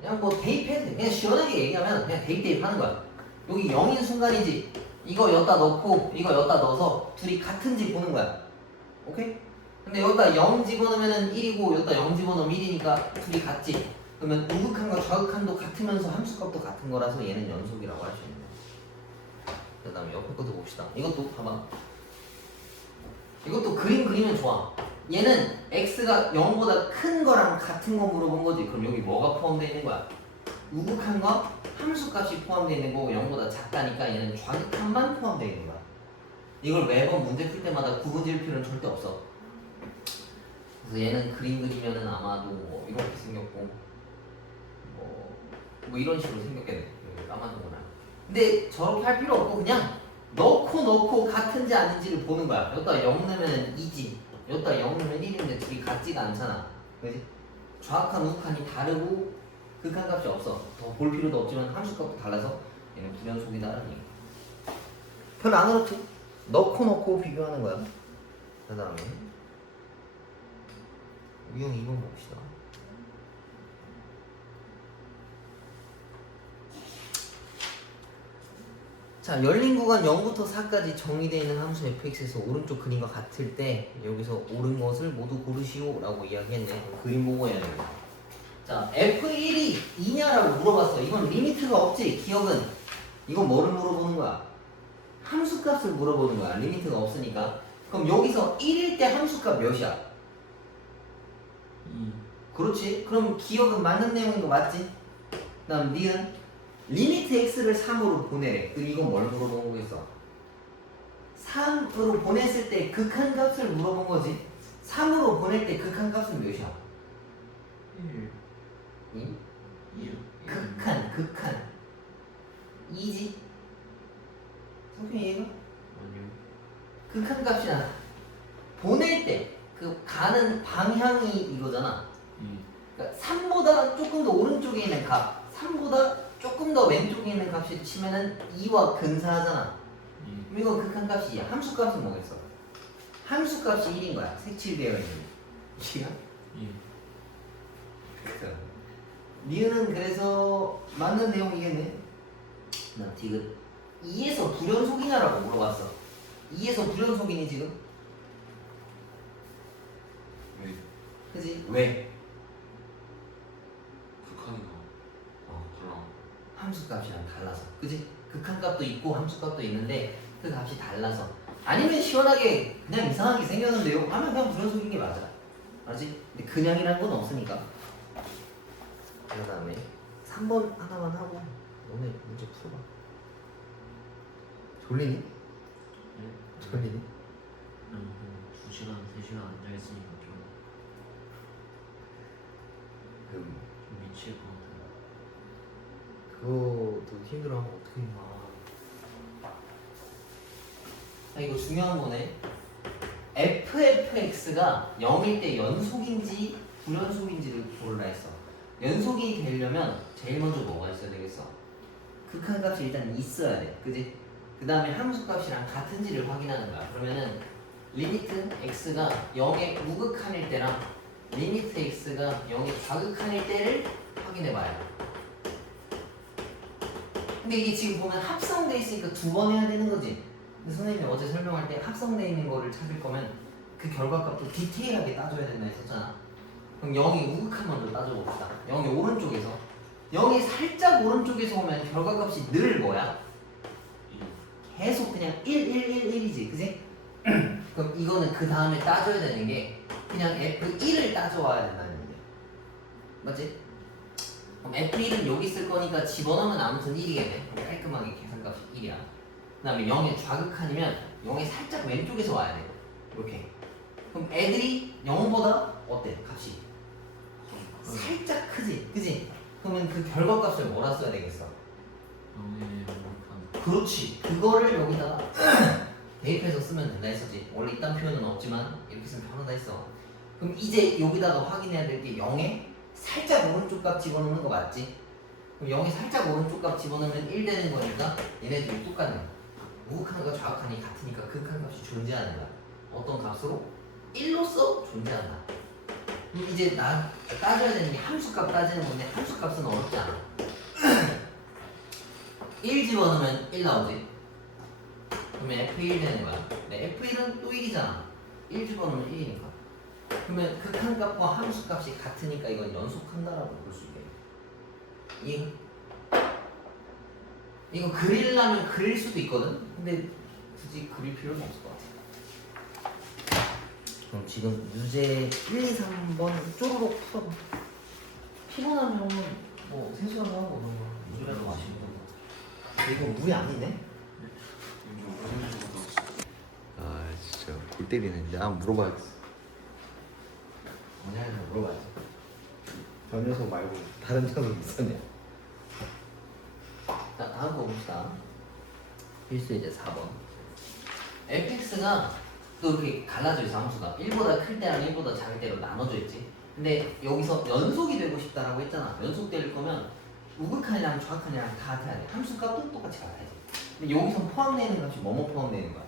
그냥 뭐 대입해도 돼. 그냥 시원하게 얘기하면 그냥 대입하는 거야. 여기 0인 순간이지. 이거 여기다 넣고 이거 여기다 넣어서 둘이 같은지 보는 거야. 오케이? 근데 여기다 0 집어넣으면 1이고 여기다 0 집어넣으면 1이니까 둘이 같지. 그러면 우극한과 좌극한도 같으면서 함수값도 같은 거라서 얘는 연속이라고 할 수 있는 거야. 그 다음에 옆에 것도 봅시다. 이것도 봐봐. 이것도 그림 그리면 좋아. 얘는 x가 0보다 큰 거랑 같은 거 물어본 거지. 그럼 여기 뭐가 포함되어 있는 거야? 우극한과 함수값이 포함되어 있는 거고 0보다 작다니까 얘는 좌극한만 포함되어 있는 거야. 이걸 매번 문제 풀 때마다 구분 지을 필요는 절대 없어. 그래서 얘는 그림 그리면은 아마도 뭐 이렇게 생겼고 뭐 이런 식으로 생겼겠네. 까만 거구나. 근데 저렇게 할 필요 없고 그냥 넣고 같은지 아닌지를 보는 거야. 여기다 0 넣으면 2지. 여기다 0 넣으면 1인데 둘이 같지가 않잖아. 그지? 좌극한 우극한이 다르고 극한값이 없어. 더 볼 필요도 없지만 함수값도 달라서 얘는 불연속이다라는 얘기. 별로 안 어렵지? 넣고 비교하는 거야. 그 다음에 유형 2번 봅시다. 자, 열린 구간 0부터 4까지 정의되어 있는 함수 fx에서 오른쪽 그림과 같을 때 여기서 옳은 것을 모두 고르시오 라고 이야기했네. 그림 보고 해야 돼. 자, f1이 2냐라고 물어봤어. 이건 리미트가 없지. 기억은 이건 뭐를 물어보는 거야? 함수값을 물어보는 거야. 리미트가 없으니까. 그럼 여기서 1일 때 함수값 몇이야? 2. 그렇지. 그럼 기억은 맞는 내용인 거 맞지? 그 다음 니은 리미트 x를 3으로 보내래. 그럼 이건 뭘 물어본 거겠어? 3으로 보냈을 때 극한값을 물어본 거지. 3으로 보낼 때 극한값은 몇이야? 1. 2? 2. 극한 2지? 성평이 얘가? 아니요. 극한값이잖아. 보낼 때 그 가는 방향이 이거잖아. 2. 그러니까 3보다 조금 더 오른쪽에 있는 값, 3보다 조금 더 왼쪽에 있는 값이 치면은 2와 근사하잖아. 2. 그럼 이거 극한값이 2야. 함수값은 뭐겠어? 함수값이 1인 거야. 색칠되어 있는. 이해가? 2. 그래서 니은은 그래서 맞는 내용이겠네. 나 디귿 2에서 불연속이냐라고 물어봤어. 2에서 불연속이니 지금? 왜? 그지? 왜? 극한이가 달라. 함수값이랑 달라서. 그지? 극한값도 있고 함수값도 있는데 그 값이 달라서. 아니면 시원하게 그냥 이상하게 생겼는데요 하면 그냥 불연속인 게 맞아. 알지? 근데 그냥이라는 건 없으니까. 그 다음에 3번 하나만 하고 너네 문제 풀어봐. 졸리니? 네? 졸리니? 네. 붙일 것 같아요. 그거도 힘들어하면 어떻게 임마. 자, 이거 중요한 거네. fx가 0일 때 연속인지 불연속인지를 고르라 했어. 연속이 되려면 제일 먼저 뭐가 있어야 되겠어? 극한값이 일단 있어야 돼. 그지? 그 다음에 함수값이랑 같은지를 확인하는 거야. 그러면은 리미트 x가 0의 우극한일 때랑 리미트 x가 0의 좌극한일 때를 확인해 봐야 돼. 근데 이게 지금 보면 합성돼 있으니까 두 번 해야 되는 거지. 근데 선생님이 어제 설명할 때 합성돼 있는 거를 찾을 거면 그 결과값도 디테일하게 따져야 된다 했었잖아. 그럼 0이 우극한 먼저 따져봅시다. 0이 오른쪽에서 0이 살짝 오른쪽에서 오면 결과값이 늘 뭐야? 계속 그냥 1, 1, 1, 1이지, 그지? 그럼 이거는 그 다음에 따져야 되는 게 그냥 F1을 따져와야 된다는 얘기야. 맞지? 그럼 F1은 여기 있을 거니까 집어넣으면 아무튼 1이겠네. 깔끔하게 계산값이 1이야. 그 다음에 0의 좌극한이면 0의 살짝 왼쪽에서 와야 돼. 이렇게. 그럼 애들이 0보다 어때? 값이? 살짝 크지? 그지? 그러면 그 결과값을 뭐라 써야 되겠어? 0의 우극한. 그렇지. 그거를 여기다가 대입해서 쓰면 된다 했었지. 원래 이딴 표현은 없지만 이렇게 쓰면 편하다 했어. 그럼 이제 여기다가 확인해야 될 게 0에 살짝 오른쪽 값 집어넣는 거 맞지? 그럼 0에 살짝 오른쪽 값 집어넣으면 1 되는 거니까 얘네들이 똑같네. 우극한과 좌극한이 같으니까 극한값이 존재하는 거야. 어떤 값으로? 1로서 존재한다. 그럼 이제 나 따져야 되는 게 함수값 따지는 건데 함수값은 어렵지 않아. 1 집어넣으면 1 나오지. 그러면 F1 되는 거야. 근데 F1은 또 1이잖아. 1 집어넣으면 1이니까. 그러면 극한값과 함수값이 같으니까 이건 연속한다라고 볼 수 있겠네. 이거 그리려면 그릴 수도 있거든? 근데 굳이 그릴 필요는 없을 것 같아. 그럼 지금 유제 1, 2, 3번 쪼르륵 풀어봐. 피곤하면 뭐 세수하고 하고 그런 거 물이라도 마시고 그런 거. 이거 물이 아니네? 아 진짜 골 때리네. 내가 한번 물어봐야겠어. 뭐냐고 물어봐야지. 저 녀석 말고 다른 녀석 있었냐? 자, 다음 거 봅시다. 필수 이제 4번. fx가 또 이렇게 갈라져 있어, 함수가. 1보다 클 때랑 1보다 작을 때로 나눠져 있지. 근데 여기서 연속이 되고 싶다라고 했잖아. 연속될 거면 우극한이랑 좌극한이랑 다 같아야 돼. 함수값도 똑같이 같아야지. 근데 여기서 포함되는 값이 뭐뭐 포함되는 거야?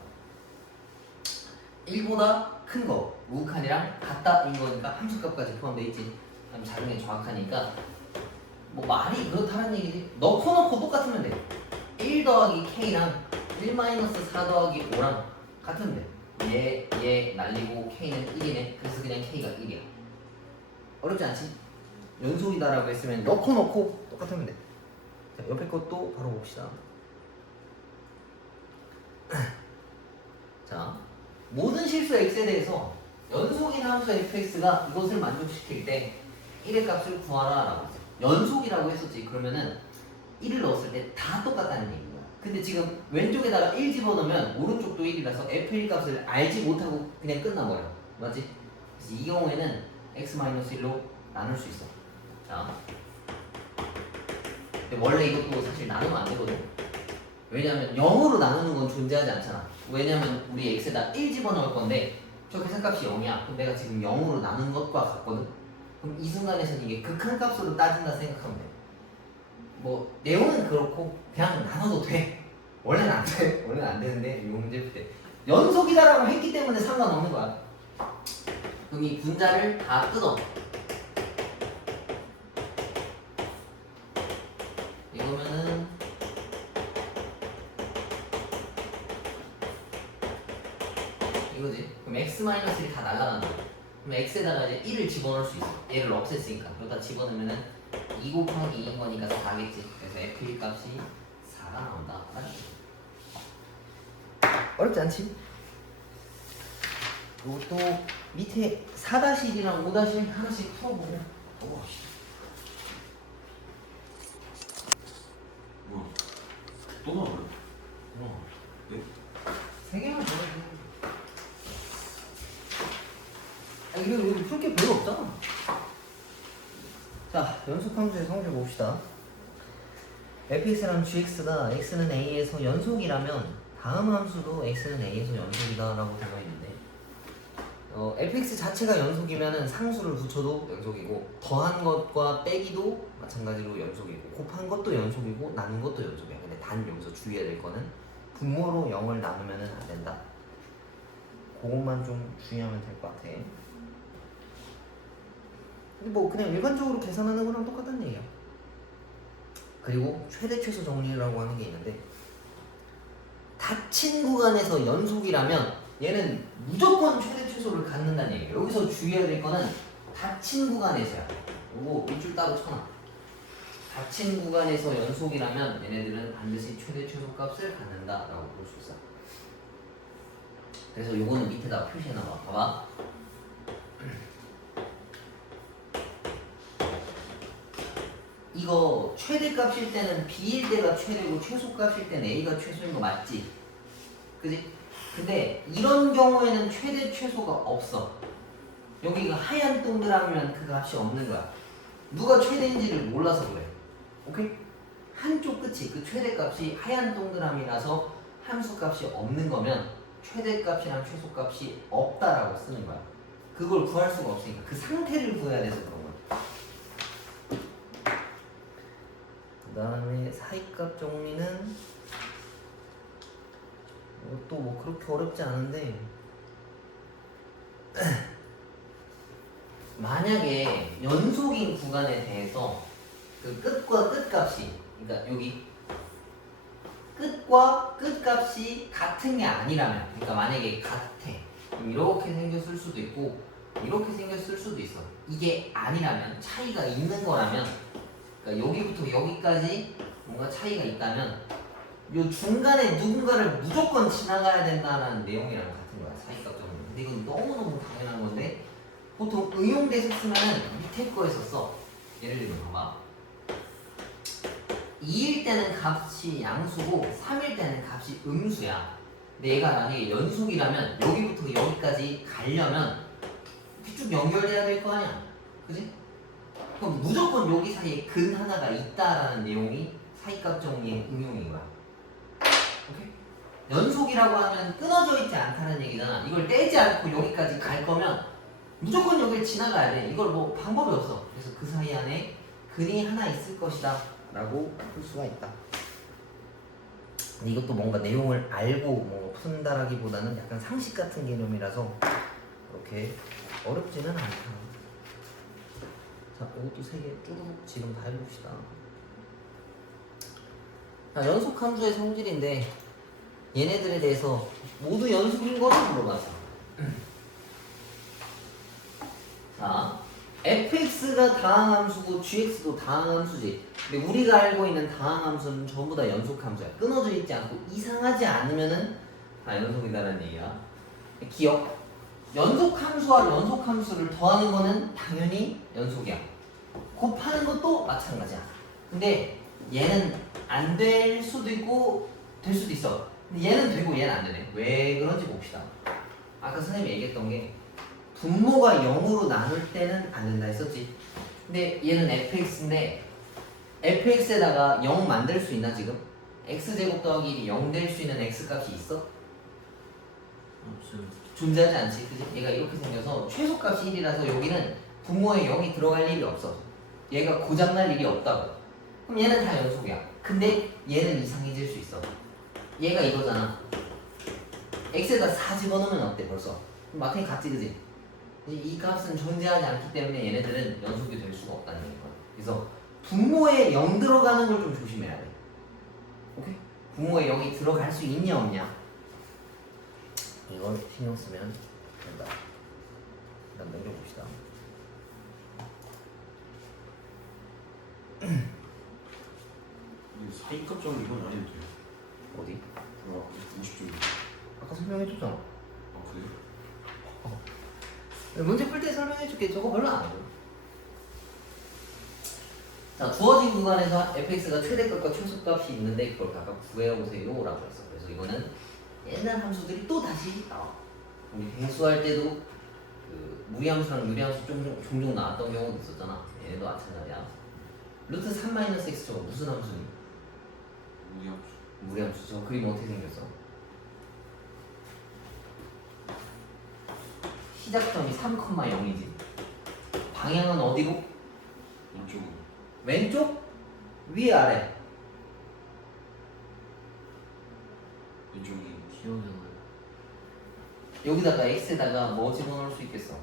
1보다 큰 거, 우극한이랑 같다인 거니까 함수값까지 포함되어 있지. 그럼 작은 게 좌극하니까 뭐 말이 그렇다는 얘기지. 넣고 똑같으면 돼. 1 더하기 K랑 1 마이너스 4 더하기 5랑 같으면 돼. 얘 날리고 K는 1이네. 그래서 그냥 K가 1이야. 어렵지 않지? 연속이다라고 했으면 넣고 똑같으면 돼. 자, 옆에 것도 바로 봅시다. 자, 모든 실수 x에 대해서 연속인 함수 fx가 이것을 만족시킬 때 1의 값을 구하라 라고 했어. 연속이라고 했었지. 그러면은 1을 넣었을 때 다 똑같다는 얘기인 거야. 근데 지금 왼쪽에다가 1 집어넣으면 오른쪽도 1이라서 f1 값을 알지 못하고 그냥 끝나버려. 맞지? 그래서 이 경우에는 x-1로 나눌 수 있어. 자, 근데 원래 이것도 사실 나누면 안 되거든. 왜냐면 0으로 나누는 건 존재하지 않잖아. 왜냐면 우리 x에다 1 집어넣을 건데 저 계산값이 0이야. 그럼 내가 지금 0으로 나눈 것과 같거든. 그럼 이 순간에서는 이게 극한값으로 따진다 생각하면 돼. 뭐 내용은 그렇고 그냥 나눠도 돼. 원래는 안 돼. 원래는 안 되는데 이 문제 풀 때 연속이다라고 했기 때문에 상관없는 거야. 그럼 이 분자를 다 뜯어. 이거면은 이거지. 그럼 x-1이 다 날라간다. 그럼 x에다가 이제 1을 집어넣을 수 있어. 얘를 없앴으니까. 여기다 집어넣으면은 2 곱하기 2인 거니까 4겠지. 그래서 f1 값이 4가 나온다. 어렵지 않지? 그리고 또 밑에 4-1이랑 5-1 하나씩 풀어보고 넘어갑시다. 뭐야? 또 나와요? 네? 3개만 더 해. 아, 이거 풀 게 별로 없잖아. 자, 연속함수의 성질 봅시다. fx랑 gx가 x는 a에서 연속이라면 다음 함수도 x는 a에서 연속이다 라고 되어 있는데 fx 자체가 연속이면 상수를 붙여도 연속이고 더한 것과 빼기도 마찬가지로 연속이고 곱한 것도 연속이고 나눈 것도 연속이야. 근데 단 여기서 주의해야 될 거는 분모로 0을 나누면 안 된다. 그것만 좀 주의하면 될 것 같아. 근데 뭐 그냥 일반적으로 계산하는 거랑 똑같다는 얘기야. 그리고 최대 최소 정리라고 하는 게 있는데 닫힌 구간에서 연속이라면 얘는 무조건 최대 최소를 갖는다는 얘기예요. 여기서 주의해야 될 거는 닫힌 구간에서야. 요거 밑줄 따로 쳐놔. 닫힌 구간에서 연속이라면 얘네들은 반드시 최대 최소 값을 갖는다라고 볼 수 있어. 그래서 요거는 밑에다 표시해놔봐. 봐봐. 이거 최대값일 때는 b일 때가 최대고 최소값일 때는 a가 최소인 거 맞지? 그지? 근데 이런 경우에는 최대 최소가 없어. 여기가 하얀 동그라미면 그 값이 없는 거야. 누가 최대인지를 몰라서 그래. 오케이? 한쪽 끝이 그 최대값이 하얀 동그라미라서 함수값이 없는 거면 최대값이랑 최소값이 없다라고 쓰는 거야. 그걸 구할 수가 없으니까 그 상태를 구해야 돼서 그런 거야. 그 다음에 사이값 정리는 이것도 뭐 그렇게 어렵지 않은데 만약에 연속인 구간에 대해서 그 끝과 끝값이 그러니까 여기 끝과 끝값이 같은 게 아니라면 그러니까 만약에 같아 그럼 이렇게 생겼을 수도 있고 이렇게 생겼을 수도 있어. 이게 아니라면 차이가 있는 거라면 그러니까 여기부터 여기까지 뭔가 차이가 있다면 요 중간에 누군가를 무조건 지나가야 된다는 내용이랑 같은 거야. 사이값 정리. 근데 이건 너무너무 당연한 건데 보통 응용돼서 쓰면은 밑에 거에서 써. 예를 들면 봐봐. 2일 때는 값이 양수고 3일 때는 값이 음수야. 근데 얘가 만약에 연속이라면 여기부터 여기까지 가려면 이렇게 쭉 연결돼야 될 거 아니야. 그지? 그럼 무조건 여기 사이에 근 하나가 있다라는 내용이 사이값 정리의 응용인 거야. 오케이? 연속이라고 하면 끊어져 있지 않다는 얘기잖아. 이걸 떼지 않고 여기까지 갈 거면 무조건 여기를 지나가야 돼. 이걸 뭐 방법이 없어. 그래서 그 사이 안에 근이 하나 있을 것이다 라고 볼 수가 있다. 근데 이것도 뭔가 내용을 알고 뭐 푼다라기보다는 약간 상식 같은 개념이라서 그렇게 어렵지는 않다. 자, 이것도 3개 쭈루룩 지금 다 해봅시다. 자, 연속 함수의 성질인데 얘네들에 대해서 모두 연속인 거를 물어봤어. 자, fx가 다항함수고 gx도 다항함수지. 근데 우리가 알고 있는 다항함수는 전부 다 연속함수야. 끊어져 있지 않고 이상하지 않으면은 다 연속이다라는 얘기야. 기억. 연속함수와 연속함수를 더하는 거는 당연히 연속이야. 곱하는 것도 마찬가지야. 근데 얘는 안 될 수도 있고 될 수도 있어. 근데 얘는 되고 얘는 안 되네. 왜 그런지 봅시다. 아까 선생님이 얘기했던 게 분모가 0으로 나눌 때는 안 된다 했었지. 근데 얘는 fx인데 fx에다가 0 만들 수 있나 지금? x제곱 더하기 1이 0 될 수 있는 x값이 있어? 없어요. 존재하지 않지. 그지? 얘가 이렇게 생겨서 최소값이 1이라서 여기는 분모에 0이 들어갈 일이 없어. 얘가 고장날 일이 없다고. 그럼 얘는 다 연속이야. 근데 얘는 이상해질 수 있어. 얘가 이거잖아. x에다 4 집어넣으면 어때 벌써? 마탱이 같지 그지? 이 값은 존재하지 않기 때문에 얘네들은 연속이 될 수가 없다는 거야. 그래서 분모에 0 들어가는 걸 좀 조심해야 돼. 오케이? 분모에 0이 들어갈 수 있냐 없냐 이걸 신경 쓰면 된다. 일단 넘겨봅시다. 사이값 정리 이건 안 해도 돼요. 어디? 50점. 아까 설명해줬잖아. 아 그래요? 문제 풀 때 설명해줄게. 저거 별로 안 어려워. 자, 주어진 구간에서 fx가 최대값과 최소값이 있는데 그걸 각각 구해보세요 라고 했어. 그래서 이거는 옛날 함수들이 또 다시 나와. 우리 배수할 때도 그 무리함수랑 유리함수 종종 나왔던 경우도 있었잖아. 얘네도 마찬가지야. 루트 3 마이너스 x제곱 무슨 함수니? 무리함수. 무리함수죠. 그림 어떻게 생겼어? 시작점이 3,0이지. 방향은 어디로? 왼쪽으로. 왼쪽? 위 아래? 왼쪽이. 기억이 안 나요. 여기다가 x에다가 뭐 집어넣을 수 있겠어?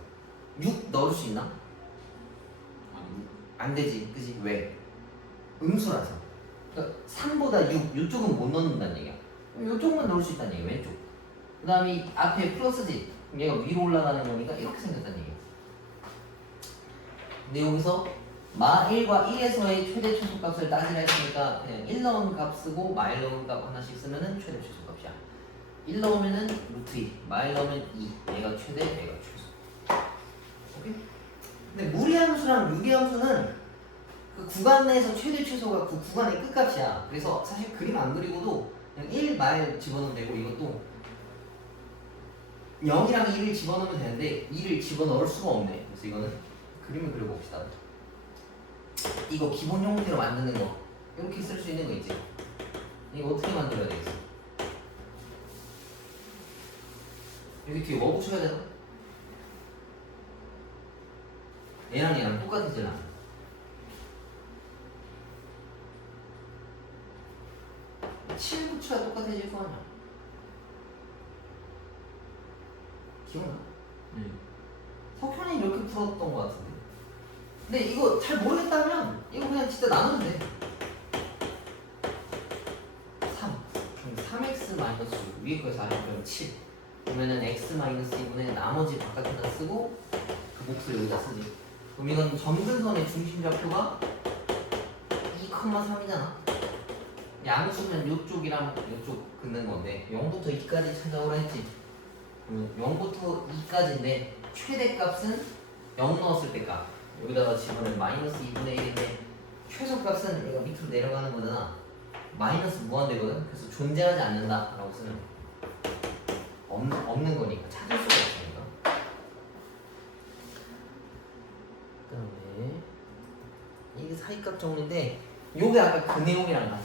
6 넣을 수 있나? 아니. 안 되지, 그지? 왜? 음수라서. 그러니까 3보다 6, 이쪽은 못 넣는다는 얘기야. 이쪽만 넣을 수 있다는 얘기야, 왼쪽. 그 다음에 이 앞에 플러스지. 얘가 위로 올라가는 거니까 이렇게 생겼다는 얘기야. 근데 여기서 마1과 1에서의 최대 최소값을 따지라 했으니까 그냥 1 넣은 값 쓰고 마1 넣은 값 하나씩 쓰면은 최대 최소값이야. 1 넣으면은 루트 2, 마1 넣으면 2. 얘가 최대, 얘가 최소. 오케이? 근데 무리함수랑 유기함수는 그 구간 내에서 최대 최소가 그 구간의 끝값이야. 그래서 사실 그림 안 그리고도 그냥 1 말 집어넣으면 되고 이것도 0이랑 1을 집어넣으면 되는데 2를 집어넣을 수가 없네. 그래서 이거는 그림을 그려봅시다. 이거 기본 형태로 만드는 거 이렇게 쓸 수 있는 거 있지? 이거 어떻게 만들어야 되겠어? 여기 뒤에 뭐 붙여야 되나? 얘랑 얘랑 똑같아지나? 칠 붙여야 똑같아질 거 아니야? 기억나? 네. 석현이 이렇게 풀었던 거 같은데. 근데 이거 잘 모르겠다면 이거 그냥 진짜 나누면 돼. 3. 그럼 3x 마이너스 6. 위에 거에서 아래 거면 7. 그러면은 x 마이너스 2분의 나머지 바깥에다 쓰고 그 몫을 여기다 쓰지. 그럼 이건 점근선의 중심좌표가 2,3이잖아. 양수는 이쪽이랑 이쪽 긋는 건데 0부터 2까지 찾아오라 했지. 그러면 0부터 2까지인데 최대값은 0 넣었을 때 값. 여기다가 집어넣으면 마이너스 2분의 1인데 최소값은 얘가 밑으로 내려가는 거잖아. 마이너스 무한대거든. 그래서 존재하지 않는다 라고 쓰면 없는 거니까 찾을 수가 없으니까. 그 다음에 이게 사이값 정리인데 요게 아까 그 내용이랑 같아.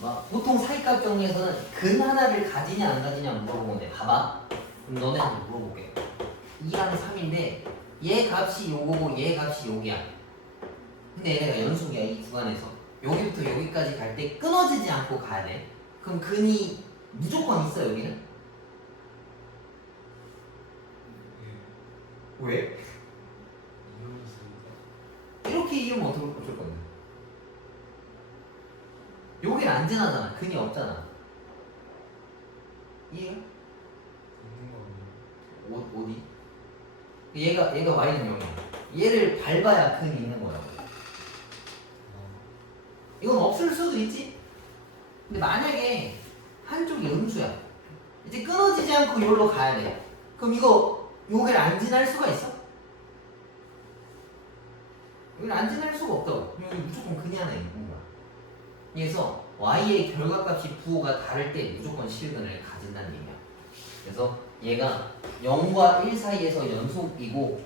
봐봐. 보통 사이값 정리에서는 근 하나를 가지냐 안 가지냐 물어보는데 봐봐. 그럼 너네한테 물어볼게. 2랑 3인데 얘 값이 요거고 얘 값이 여기야. 근데 얘네가 연속이야. 이 구간에서 여기부터 여기까지 갈 때 끊어지지 않고 가야 돼. 그럼 근이 무조건 있어. 여기는 왜? 이렇게 이으면 어쩔 건데? 여긴 안 지나잖아. 근이 없잖아. 이해가? 어디? 얘가 y는 0이야. 얘를 밟아야 근이 있는 거야. 이건 없을 수도 있지. 근데 만약에 한쪽이 음수야. 이제 끊어지지 않고 여기로 가야 돼. 그럼 여기를 안 지날 수가 있어? 여기를 안 지날 수가 없다고. 여기 무조건 근이 하나 있는 거야. 그래서 y의 결과값이 부호가 다를 때 무조건 실근을 가진다는 얘기야. 그래서 얘가 0과 1 사이에서 연속이고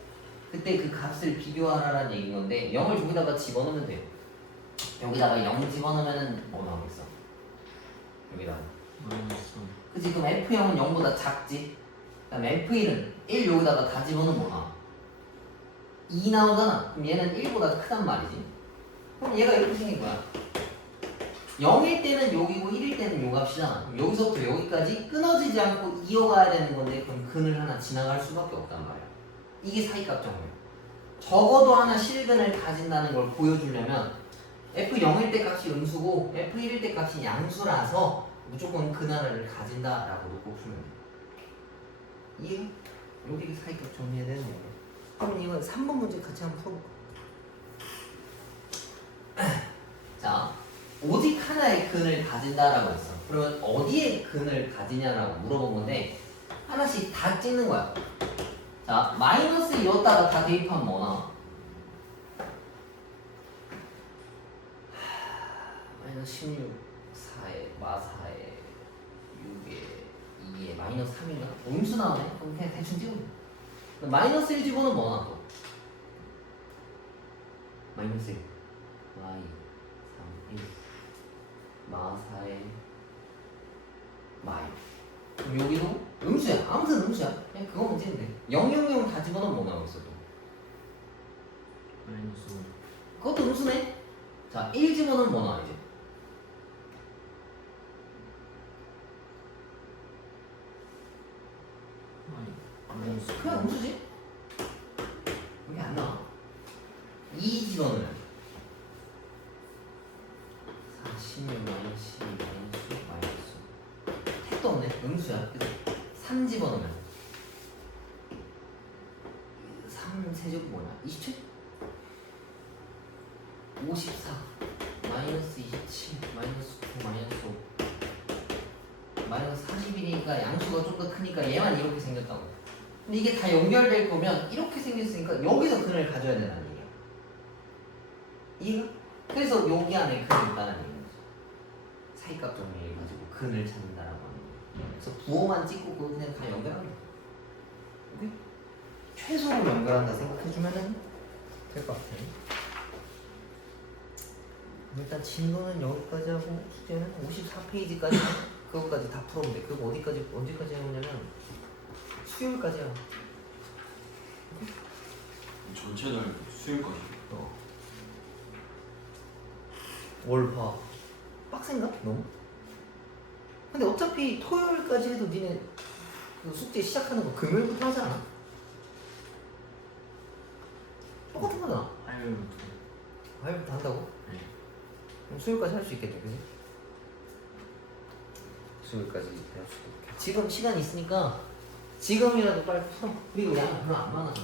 그때 그 값을 비교하라는 얘기인 건데 0을 여기다가 집어넣으면 돼요. 여기다가 0 집어넣으면 뭐 나오겠어? 여기다가 마이너스. 그치? 그럼 F0은 0보다 작지? 그 다음에 F1은 1 여기다가 다 집어넣으면 뭐 나와? 2 나오잖아. 그럼 얘는 1보다 크단 말이지. 그럼 얘가 이렇게 생긴 거야. 0일 때는 여기고 1일 때는 요 값이잖아. 그럼 여기서부터 여기까지 끊어지지 않고 이어가야 되는 건데 그럼 근을 하나 지나갈 수밖에 없단 말이야. 이게 사이값 정리야. 적어도 하나 실근을 가진다는 걸 보여주려면 F0일 때 값이 음수고 F1일 때 값이 양수라서 무조건 근 하나를 가진다라고 놓고 풀면 돼. 이해? 여기 사이값 정리해야 되는 거야. 그럼 이건 3번 문제 같이 한번 풀어볼까? 자, 오직 하나의 근을 가진다라고 했어. 그러면 어디에 근을 가지냐라고 물어본 건데 하나씩 다 찍는 거야. 자, 마이너스 이었다가 다 대입하면 뭐 나와? 마이너스 16, 4에, 마4에, 6에, 2에, 마이너스 3인가? 음수 나오네? 그럼 그냥 대충 찍으면 돼. 마이너스 1 집어는 뭐 나와? 마이너스 1. 마이 3 1 마사의 마이. 그럼 여기도 음수야. 아무튼 음수야. 그냥 그거 문제면 돼. 0, 0, 0 다 집어넣으면 뭐 나오겠어 또? 마이너스 5. 그것도 음수네. 자, 1 집어넣으면 뭐 나와 이제? 마이너스 그냥 음수지? 여기 안 나와. 2 집어넣으면 4, 16, 마이너스 12, 마이너스 택도 없네. 음수야. 그죠? 3 집어넣으면 3 세제곱 뭐냐? 27? 54 마이너스 27 마이너스 9 마이너스 5 마이너스 41이니까 양수가 좀 더 크니까 얘만 이렇게 생겼다고. 근데 이게 다 연결될 거면 이렇게 생겼으니까 여기서 근을 가져야 된다는 얘기야. 이해가? 그래서 여기 안에 근이 있다는 얘기인 거죠. 사이값 정리를 가지고 근을 찾는다라고 하는 거예요. 그래서 부호만 찍고 그거 그냥 다 연결하면 돼. 오케이? 최소로 연결한다 생각해주면은 될 것 같아. 일단 진도는 여기까지 하고 숙제는 54페이지까지 그것까지 다 풀어보면 돼. 그거 어디까지 언제까지 해오냐면 수요일까지야. 전체 날 수요일까지. 월화 빡센가? 너무? 근데 어차피 토요일까지 해도 니네 그 숙제 시작하는 거 금요일부터 하지 않아? 똑같은 거잖아. 화요일부터. 화요일부터 한다고? 네. 그럼 수요일까지 할 수 있겠네, 그지? 수요일까지 할 수 있겠네. 지금 시간 있으니까 지금이라도 빨리 풀어. 그리고 양은 별로 안 많아.